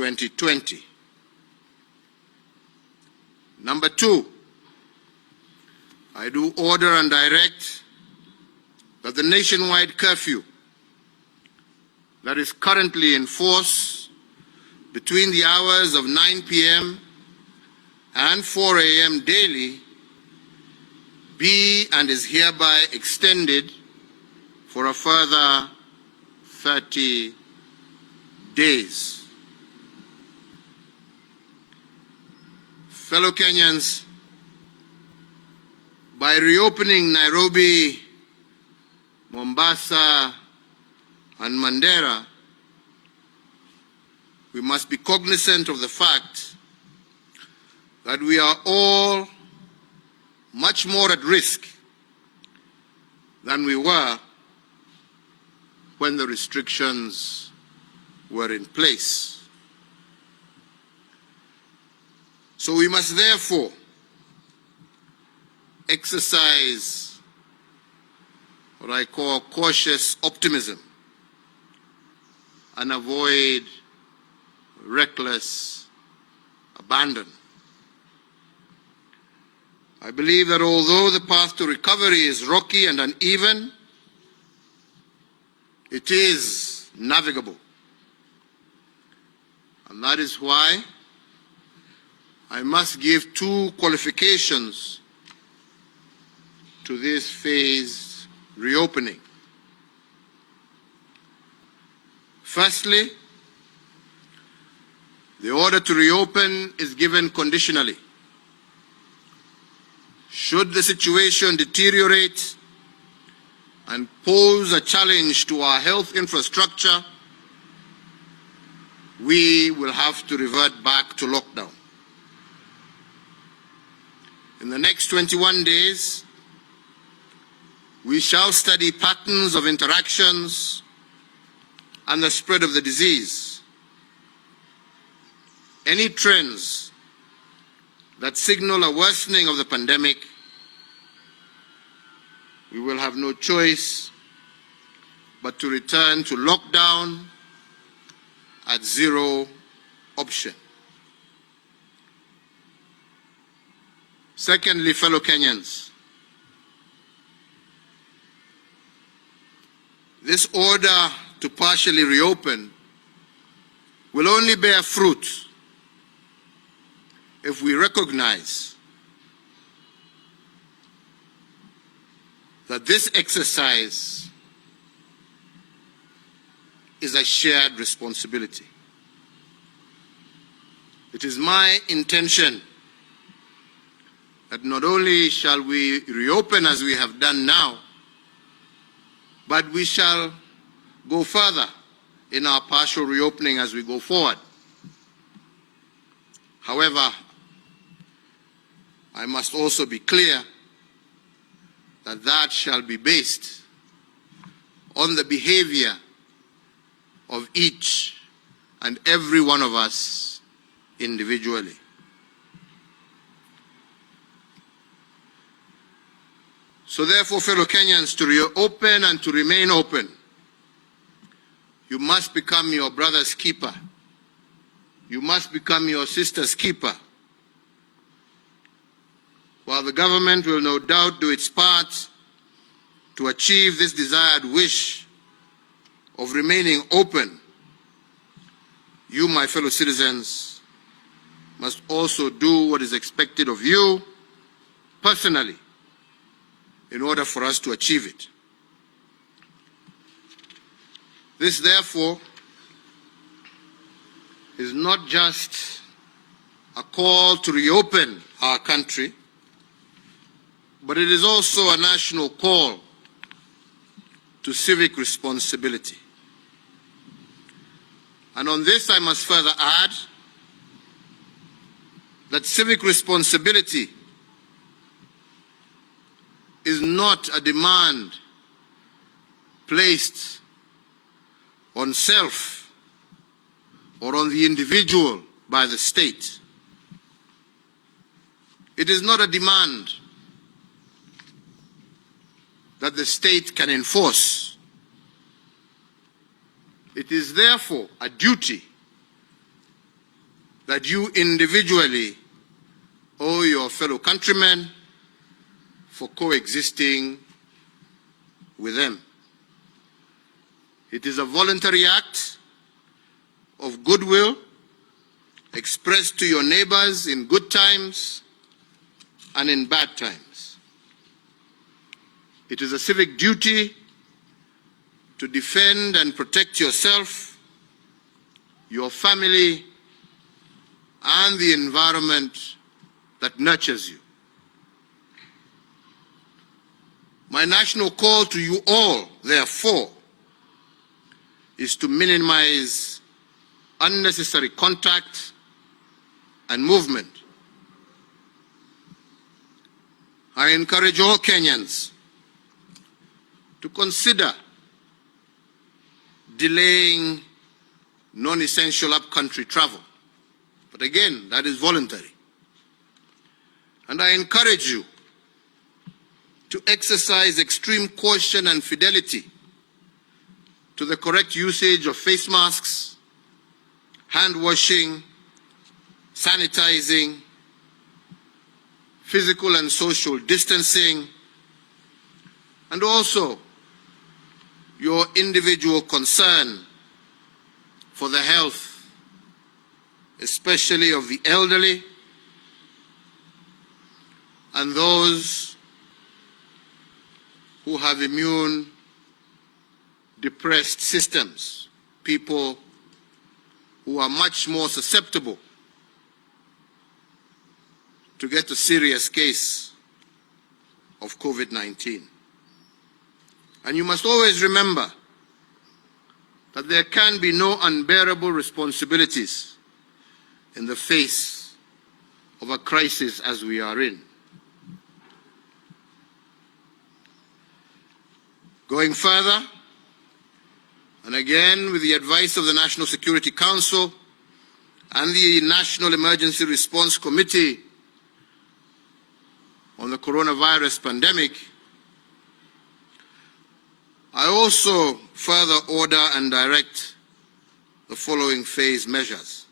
2020. Number 2, I do order and direct that the nationwide curfew that is currently in force between the hours of 9 p.m. and 4 a.m. daily be and is hereby extended for a further 30 days. Fellow Kenyans, by reopening Nairobi, Mombasa, and Mandera, we must be cognizant of the fact that we are all much more at risk than we were when the restrictions were in place. So we must therefore exercise what I call cautious optimism and avoid reckless abandon. I believe that although the path to recovery is rocky and uneven, it is navigable. And that is why I must give 2 qualifications to this phased reopening. Firstly, the order to reopen is given conditionally. Should the situation deteriorate and pose a challenge to our health infrastructure, we will have to revert back to lockdown. In the next 21 days, we shall study patterns of interactions and the spread of the disease. Any trends that signal a worsening of the pandemic, we will have no choice but to return to lockdown at zero option. Secondly, fellow Kenyans, this order to partially reopen will only bear fruit if we recognize that this exercise is a shared responsibility. It is my intention that not only shall we reopen as we have done now, but we shall go further in our partial reopening as we go forward. However, I must also be clear that that shall be based on the behavior of each and every one of us individually. So therefore, fellow Kenyans, to reopen and to remain open, you must become your brother's keeper. You must become your sister's keeper. While the government will no doubt do its part to achieve this desired wish of remaining open, you, my fellow citizens, must also do what is expected of you personally in order for us to achieve it. This, therefore, is not just a call to reopen our country, but it is also a national call to civic responsibility. And on this, I must further add that civic responsibility is not a demand placed on self or on the individual by the state. It is not a demand that the state can enforce. It is therefore a duty that you individually owe your fellow countrymen for coexisting with them. It is a voluntary act of goodwill expressed to your neighbors in good times and in bad times. It is a civic duty to defend and protect yourself, your family, and the environment that nurtures you. My national call to you all, therefore, is to minimize unnecessary contact and movement. I encourage all Kenyans to consider delaying non-essential up-country travel. But again, that is voluntary. And I encourage you to exercise extreme caution and fidelity to the correct usage of face masks, hand washing, sanitizing, physical and social distancing, and also your individual concern for the health, especially of the elderly and those who have immune depressed systems, people who are much more susceptible to get a serious case of COVID-19. And you must always remember that there can be no unbearable responsibilities in the face of a crisis as we are in. Going further, and again with the advice of the National Security Council and the National Emergency Response Committee on the coronavirus pandemic, I also further order and direct the following phase measures.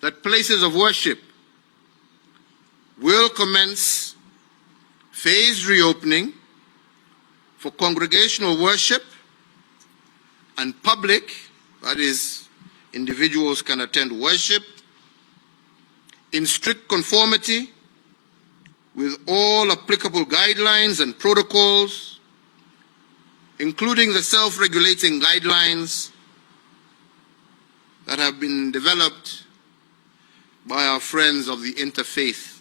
That places of worship will commence phased reopening for congregational worship and public, that is, individuals can attend worship, in strict conformity with all applicable guidelines and protocols, including the self-regulating guidelines that have been developed by our friends of the Interfaith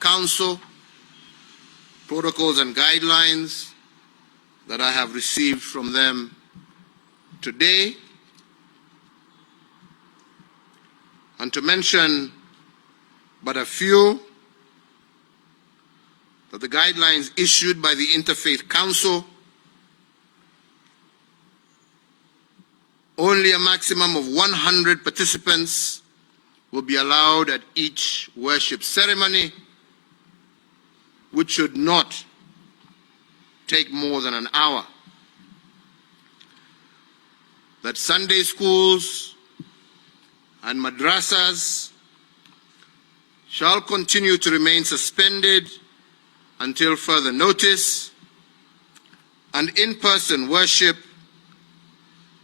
Council, protocols and guidelines that I have received from them today. And to mention but a few, that the guidelines issued by the Interfaith Council, only a maximum of 100 participants will be allowed at each worship ceremony, which should not take more than an hour. That Sunday schools and madrasas shall continue to remain suspended until further notice, and in-person worship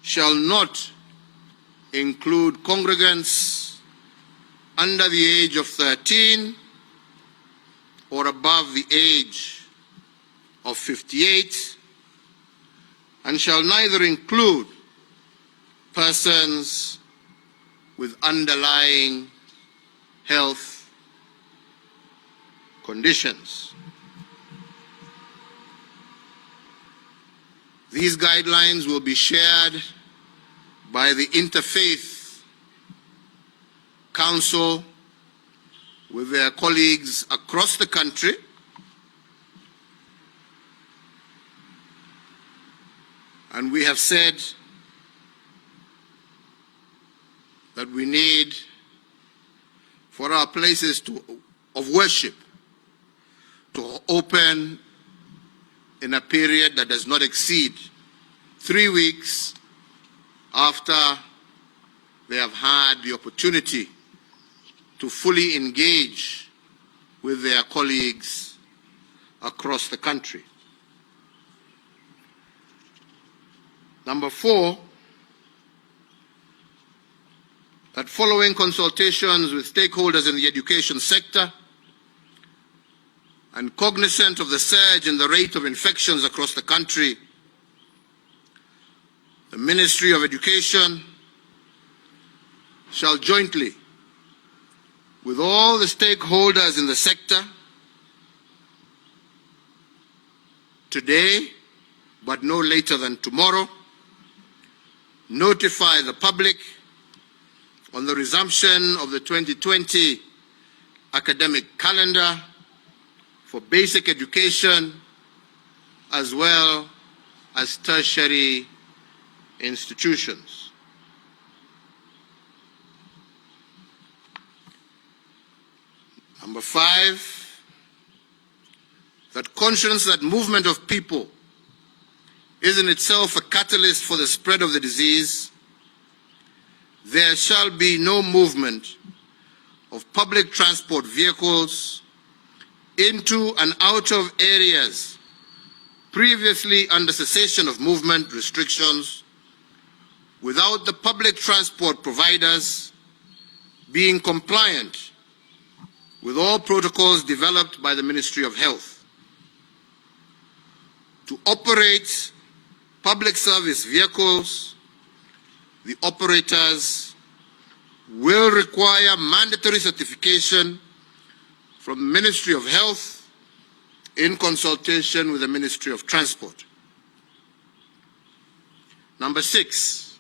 shall not include congregants under the age of 13 or above the age of 58, and shall neither include persons with underlying health conditions. These guidelines will be shared by the Interfaith Council with their colleagues across the country, and we have said that we need for our places of worship to open in a period that does not exceed 3 weeks after they have had the opportunity to fully engage with their colleagues across the country. Number 4, that following consultations with stakeholders in the education sector and cognizant of the surge in the rate of infections across the country, the Ministry of Education shall jointly, with all the stakeholders in the sector, today, but no later than tomorrow, notify the public on the resumption of the 2020 academic calendar for basic education as well as tertiary institutions. Number 5, that conscious that movement of people is in itself a catalyst for the spread of the disease, there shall be no movement of public transport vehicles into and out of areas previously under cessation of movement restrictions without the public transport providers being compliant with all protocols developed by the Ministry of Health. To operate public service vehicles, the operators will require mandatory certification from the Ministry of Health in consultation with the Ministry of Transport. Number 6,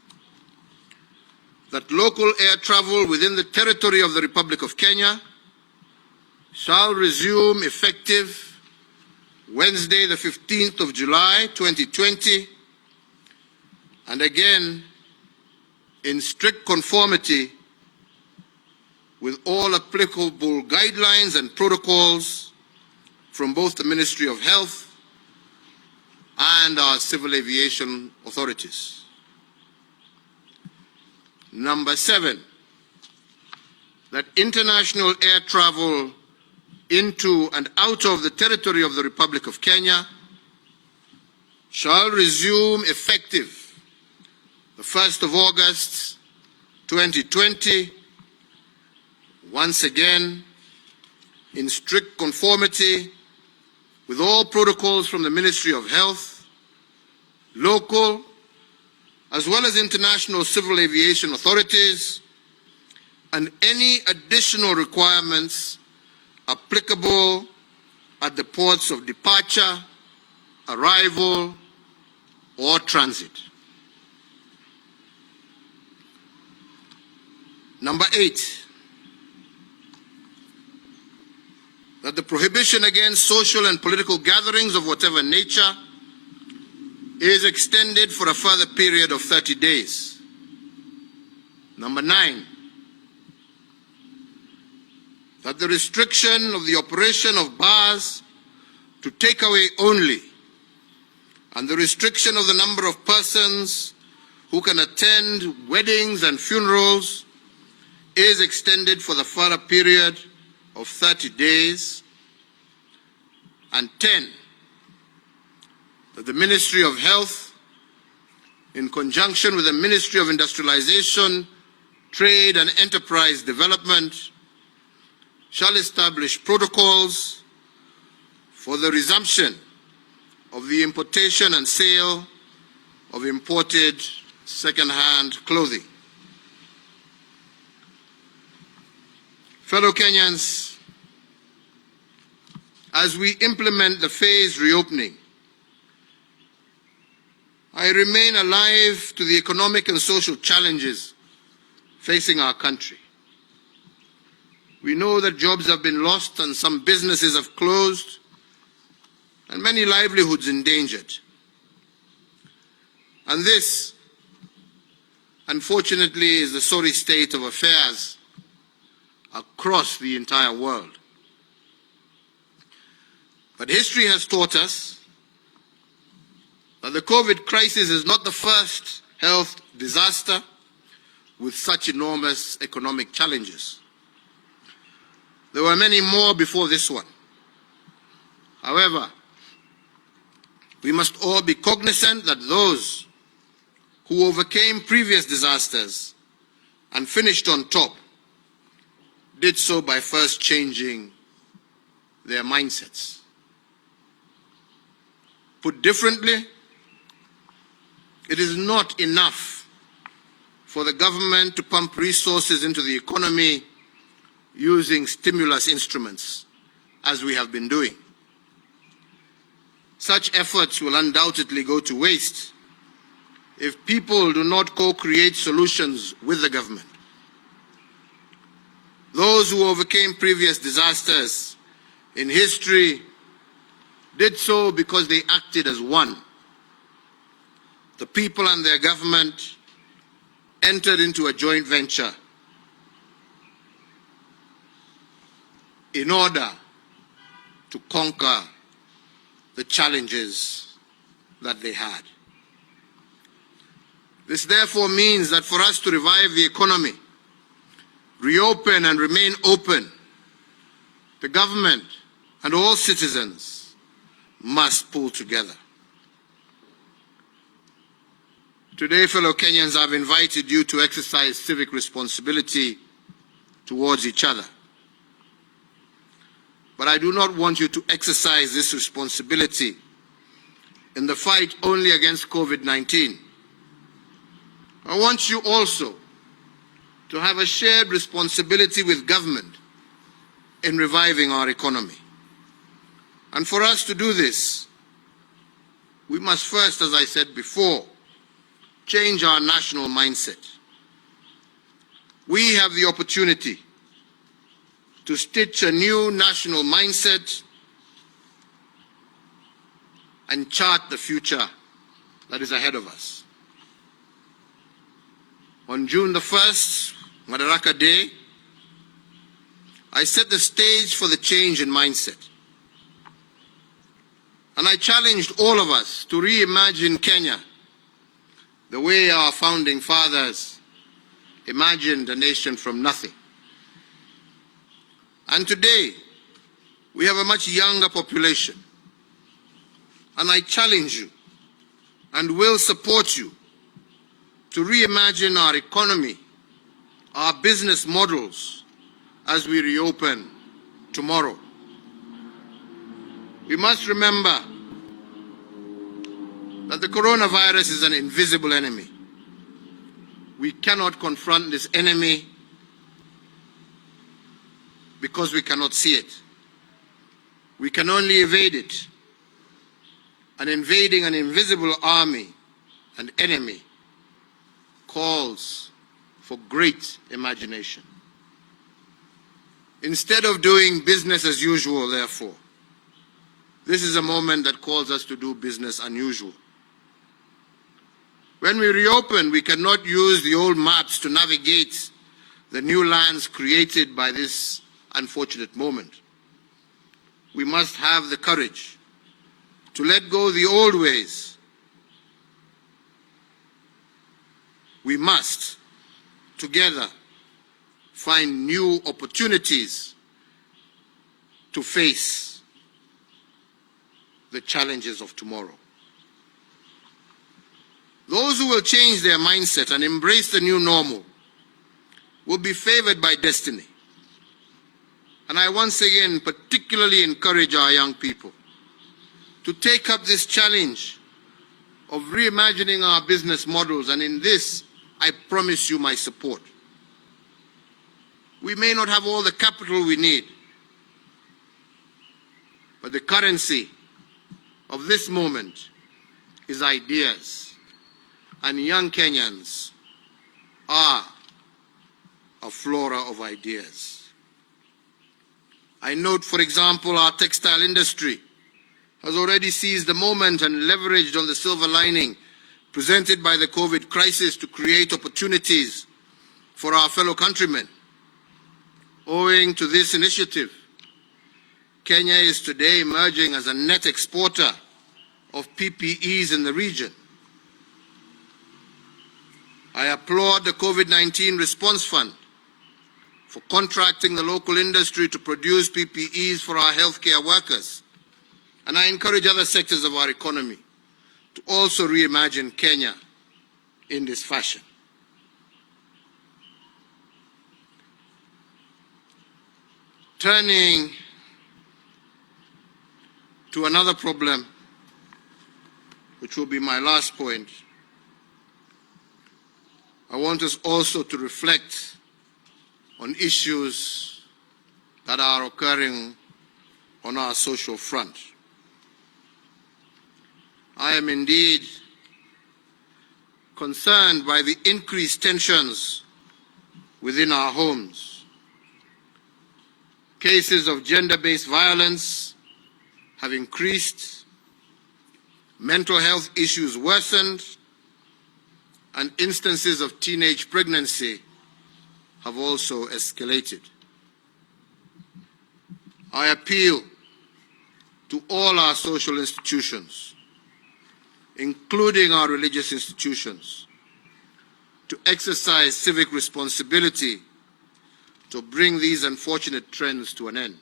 that local air travel within the territory of the Republic of Kenya shall resume effective Wednesday, the 15th of July, 2020, and again in strict conformity with all applicable guidelines and protocols from both the Ministry of Health and our civil aviation authorities. Number 7, that international air travel into and out of the territory of the Republic of Kenya shall resume effective the 1st of August 2020, once again in strict conformity with all protocols from the Ministry of Health, local as well as international civil aviation authorities, and any additional requirements applicable at the ports of departure, arrival, or transit. Number 8, that the prohibition against social and political gatherings of whatever nature is extended for a further period of 30 days. Number 9, that the restriction of the operation of bars to takeaway only and the restriction of the number of persons who can attend weddings and funerals is extended for the further period of 30 days. And 10, that the Ministry of Health, in conjunction with the Ministry of Industrialization, Trade and Enterprise Development, shall establish protocols for the resumption of the importation and sale of imported second-hand clothing. Fellow Kenyans, as we implement the phased reopening, I remain alive to the economic and social challenges facing our country. We know that jobs have been lost and some businesses have closed and many livelihoods endangered. And this, unfortunately, is the sorry state of affairs across the entire world. But history has taught us that the COVID crisis is not the first health disaster with such enormous economic challenges. There were many more before this one. However, we must all be cognizant that those who overcame previous disasters and finished on top did so by first changing their mindsets. Put differently, it is not enough for the government to pump resources into the economy using stimulus instruments, as we have been doing. Such efforts will undoubtedly go to waste if people do not co-create solutions with the government. Those who overcame previous disasters in history did so because they acted as one. The people and their government entered into a joint venture in order to conquer the challenges that they had. This therefore means that for us to revive the economy, reopen and remain open, the government and all citizens must pull together. Today, fellow Kenyans, I've invited you to exercise civic responsibility towards each other. But I do not want you to exercise this responsibility in the fight only against COVID-19. I want you also to have a shared responsibility with government in reviving our economy. And for us to do this, we must first, as I said before, change our national mindset. We have the opportunity to stitch a new national mindset and chart the future that is ahead of us. On June the 1st, Madaraka Day, I set the stage for the change in mindset. And I challenged all of us to reimagine Kenya the way our founding fathers imagined a nation from nothing. And today, we have a much younger population. And I challenge you and will support you to reimagine our economy, our business models as we reopen tomorrow. We must remember that the coronavirus is an invisible enemy. We cannot confront this enemy because we cannot see it. We can only evade it. And invading an invisible army and enemy calls for great imagination. Instead of doing business as usual, therefore, this is a moment that calls us to do business unusual. When we reopen, we cannot use the old maps to navigate the new lands created by this unfortunate moment. We must have the courage to let go of the old ways. We must, together, find new opportunities to face the challenges of tomorrow. Those who will change their mindset and embrace the new normal will be favored by destiny. And I once again particularly encourage our young people to take up this challenge of reimagining our business models, and in this, I promise you my support. We may not have all the capital we need, but the currency of this moment is ideas, and young Kenyans are a flora of ideas. I note, for example, our textile industry has already seized the moment and leveraged on the silver lining presented by the COVID crisis to create opportunities for our fellow countrymen. Owing to this initiative, Kenya is today emerging as a net exporter of PPEs in the region. I applaud the COVID-19 Response Fund for contracting the local industry to produce PPEs for our healthcare workers. And I encourage other sectors of our economy to also reimagine Kenya in this fashion. Turning to another problem, which will be my last point, I want us also to reflect on issues that are occurring on our social front. I am indeed concerned by the increased tensions within our homes. Cases of gender-based violence have increased, mental health issues worsened, and instances of teenage pregnancy have also escalated. I appeal to all our social institutions, including our religious institutions, to exercise civic responsibility to bring these unfortunate trends to an end.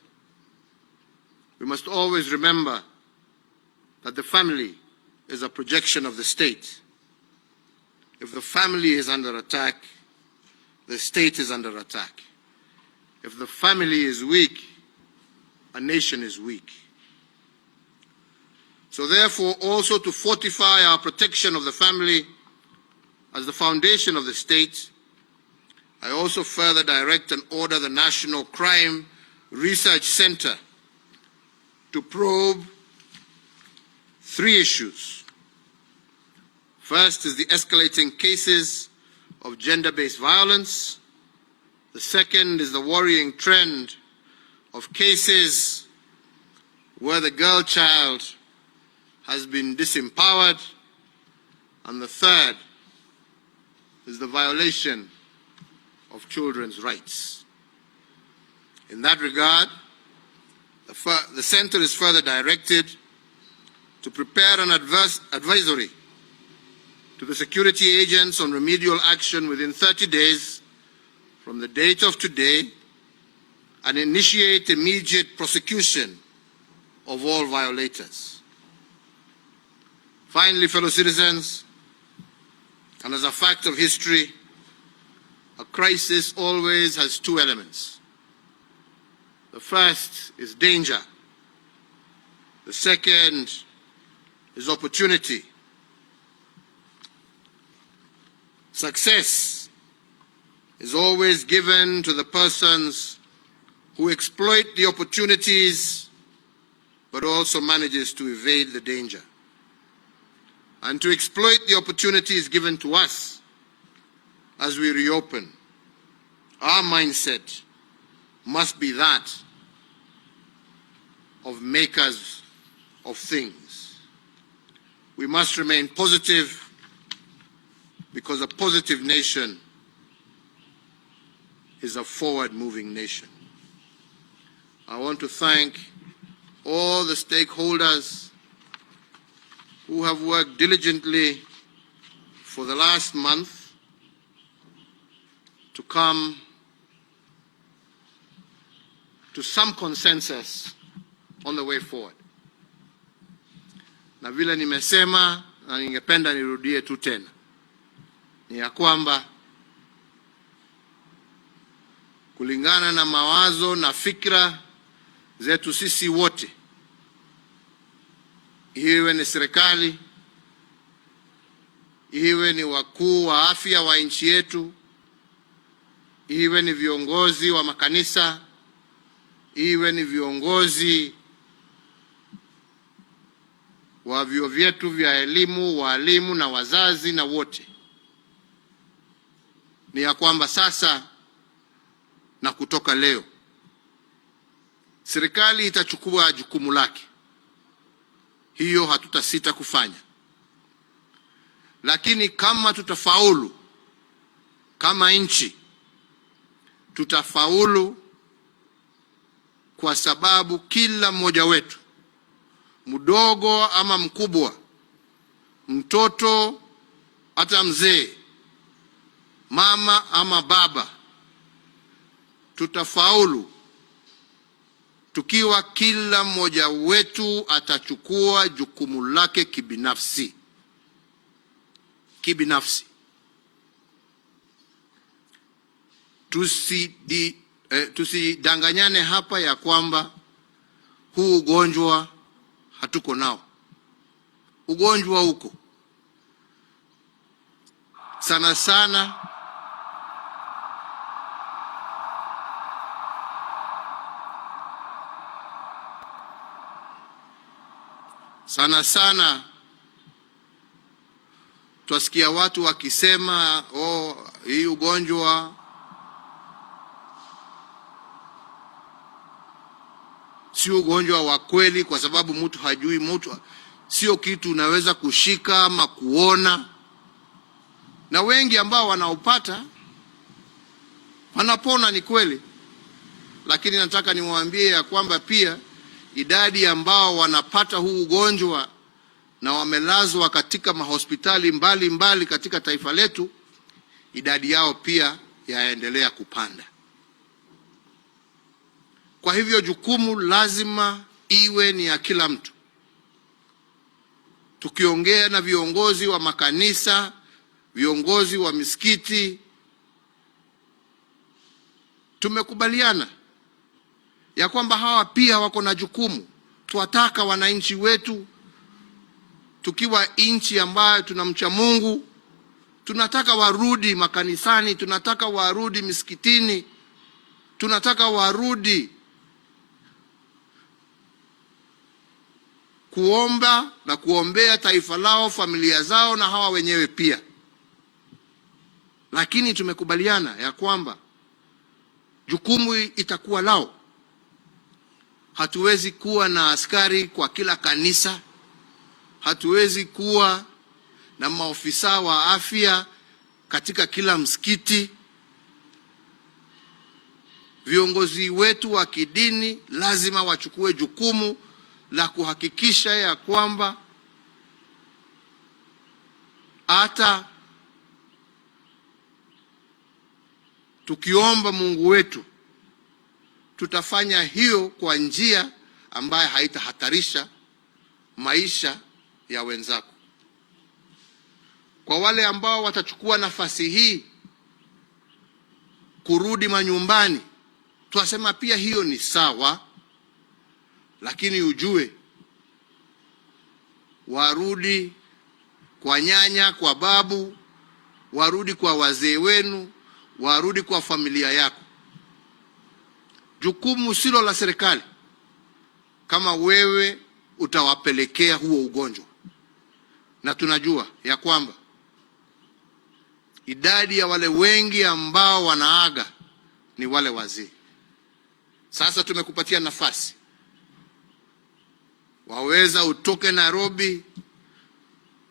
We must always remember that the family is a projection of the state. If the family is under attack, the state is under attack. If the family is weak, a nation is weak. So therefore, also to fortify our protection of the family as the foundation of the state, I also further direct and order the National Crime Research Center to probe 3 issues. First is the escalating cases of gender-based violence. The second is the worrying trend of cases where the girl child has been disempowered. And the third is the violation of children's rights. In that regard, the Center is further directed to prepare an advisory to the security agents on remedial action within 30 days from the date of today and initiate immediate prosecution of all violators. Finally, fellow citizens, and as a fact of history, a crisis always has 2 elements. The first is danger. The second is opportunity. Success is always given to the persons who exploit the opportunities but also manages to evade the danger. And to exploit the opportunities given to us as we reopen, our mindset must be that of makers of things. We must remain positive, because a positive nation is a forward-moving nation. I want to thank all the stakeholders who have worked diligently for the last month to come to some consensus on the way forward. Na vile nimesema na ningependa nirudie tu tena, ni ya kwamba kulingana na mawazo na fikra zetu sisi wote, iwe ni serikali, iwe ni wakuu wa afya wa nchi yetu, iwe ni viongozi wa makanisa, iwe ni viongozi wa vyuo vyetu vya elimu, walimu na wazazi na wote, ni ya kwamba sasa na kutoka leo serikali itachukua jukumu lake. Hiyo hatutasita kufanya. Lakini kama tutafaulu, kama nchi tutafaulu kwa sababu kila mmoja wetu, mdogo ama mkubwa, mtoto hata mzee, mama ama baba, tutafaulu tukiwa kila mmoja wetu atachukua jukumu lake kibinafsi. Tusidanganyane hapa ya kwamba huu ugonjwa hatuko nao. Ugonjwa uko. Sana sana twasikia watu wakisema hii ugonjwa sio ugonjwa wa kweli, kwa sababu mtu hajui, sio kitu unaweza kushika ama kuona, na wengi ambao wanaopata wanapona, ni kweli. Lakini nataka niwaambie ya kwamba pia idadi ambao wanapata huu ugonjwa na wamelazwa katika mahospitali mbali katika taifa letu, idadi yao pia yaendelea kupanda. Kwa hivyo jukumu lazima iwe ni ya kila mtu. Tukiongea na viongozi wa makanisa, viongozi wa misikiti, tumekubaliana ya kwamba hawa pia wako na jukumu. Tuwataka wananchi wetu, tukiwa nchi ambayo tunamcha Mungu, tunataka warudi makanisani, tunataka warudi misikitini, tunataka warudi kuomba na kuombea taifa lao, familia zao na hawa wenyewe pia. Lakini tumekubaliana ya kwamba jukumu itakuwa lao. Hatuwezi kuwa na askari kwa kila kanisa, hatuwezi kuwa na maofisa wa afya katika kila msikiti. Viongozi wetu wa kidini lazima wachukue jukumu la kuhakikisha ya kwamba hata tukiomba Mungu wetu, tutafanya hiyo kwa njia ambayo haitahatarisha maisha ya wenzako. Kwa wale ambao watachukua nafasi hii kurudi manyumbani, tuasema pia hiyo ni sawa, lakini ujue warudi kwa nyanya, kwa babu, warudi kwa wazee wenu, warudi kwa familia yako. Jukumu silo la serikali kama wewe utawapelekea huo ugonjwa. Na tunajua ya kwamba idadi ya wale wengi ambao wanaaga ni wale wazee. Sasa tumekupatia nafasi, waweza utoke Nairobi,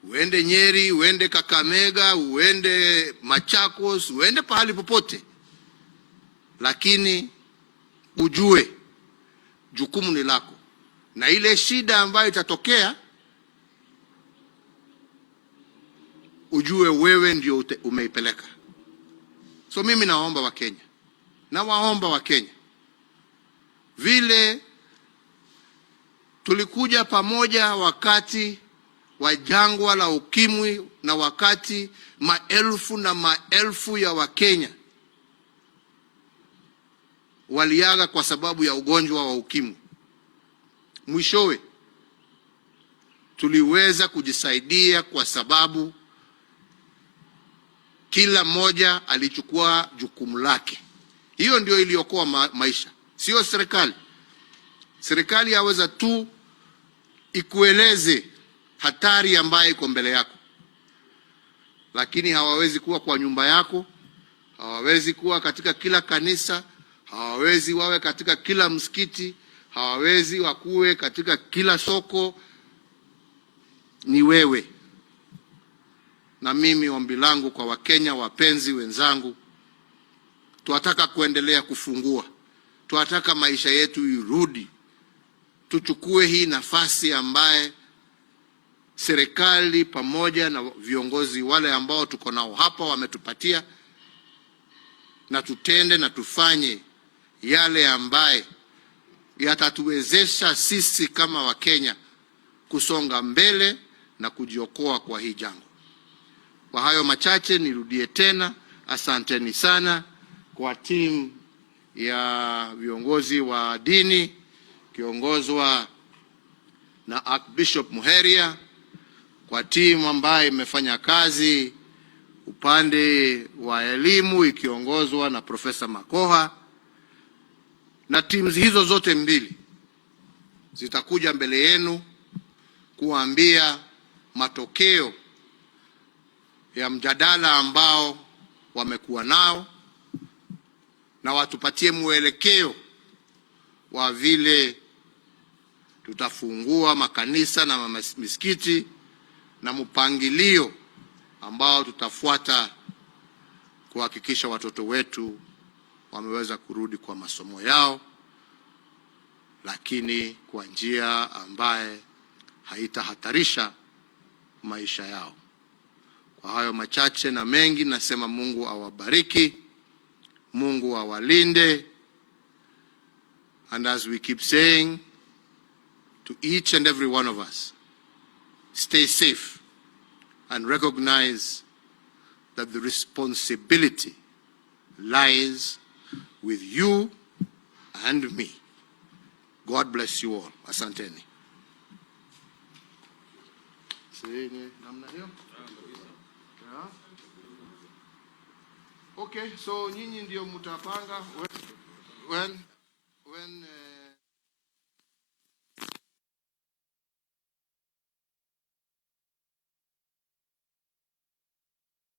uende Nyeri, uende Kakamega, uende Machakos, uende pahali popote, lakini ujue jukumu ni lako, na ile shida ambayo itatokea ujue wewe ndio umeipeleka. So mimi naomba Wakenya, vile tulikuja pamoja wakati wa jangwa la ukimwi na wakati maelfu na maelfu ya Wakenya waliaga kwa sababu ya ugonjwa wa ukimwi, mwishowe tuliweza kujisaidia kwa sababu kila mmoja alichukua jukumu lake. Hiyo ndio iliokoa maisha, sio serikali. Serikali yaweza tu ikueleze hatari ambayo iko mbele yako, lakini hawawezi kuwa kwa nyumba yako, hawawezi kuwa katika kila kanisa, hawawezi wawe katika kila msikiti, hawawezi wakuwe katika kila soko. Ni wewe na mimi. Ombi langu kwa Wakenya wapenzi wenzangu, tunataka kuendelea kufungua, tunataka maisha yetu irudi, tuchukue hii nafasi ambaye serikali pamoja na viongozi wale ambao tuko nao hapa wametupatia, na tutende na tufanye yale ambaye yatatuwezesha sisi kama Wakenya kusonga mbele na kujiokoa kwa hii jangwa. Kwa hayo machache nirudie tena, asanteni sana kwa timu ya viongozi wa dini kiongozwa na Archbishop Muheria, kwa timu ambayo imefanya kazi upande wa elimu ikiongozwa na Profesa Makoha, na timu hizo zote mbili zitakuja mbele yenu kuambia matokeo ya mjadala ambao wamekuwa nao, na watupatie mwelekeo wa vile tutafungua makanisa na misikiti na mpangilio ambao tutafuata kuhakikisha watoto wetu wameweza kurudi kwa masomo yao, lakini kwa njia ambaye haitahatarisha maisha yao. Kwa hayo machache na mengi nasema Mungu awabariki, Mungu awalinde, and as we keep saying to each and every one of us, stay safe and recognize that the responsibility lies with you and me. God bless you all. Asanteni. Okay, so nyinyi ndio mtapanga when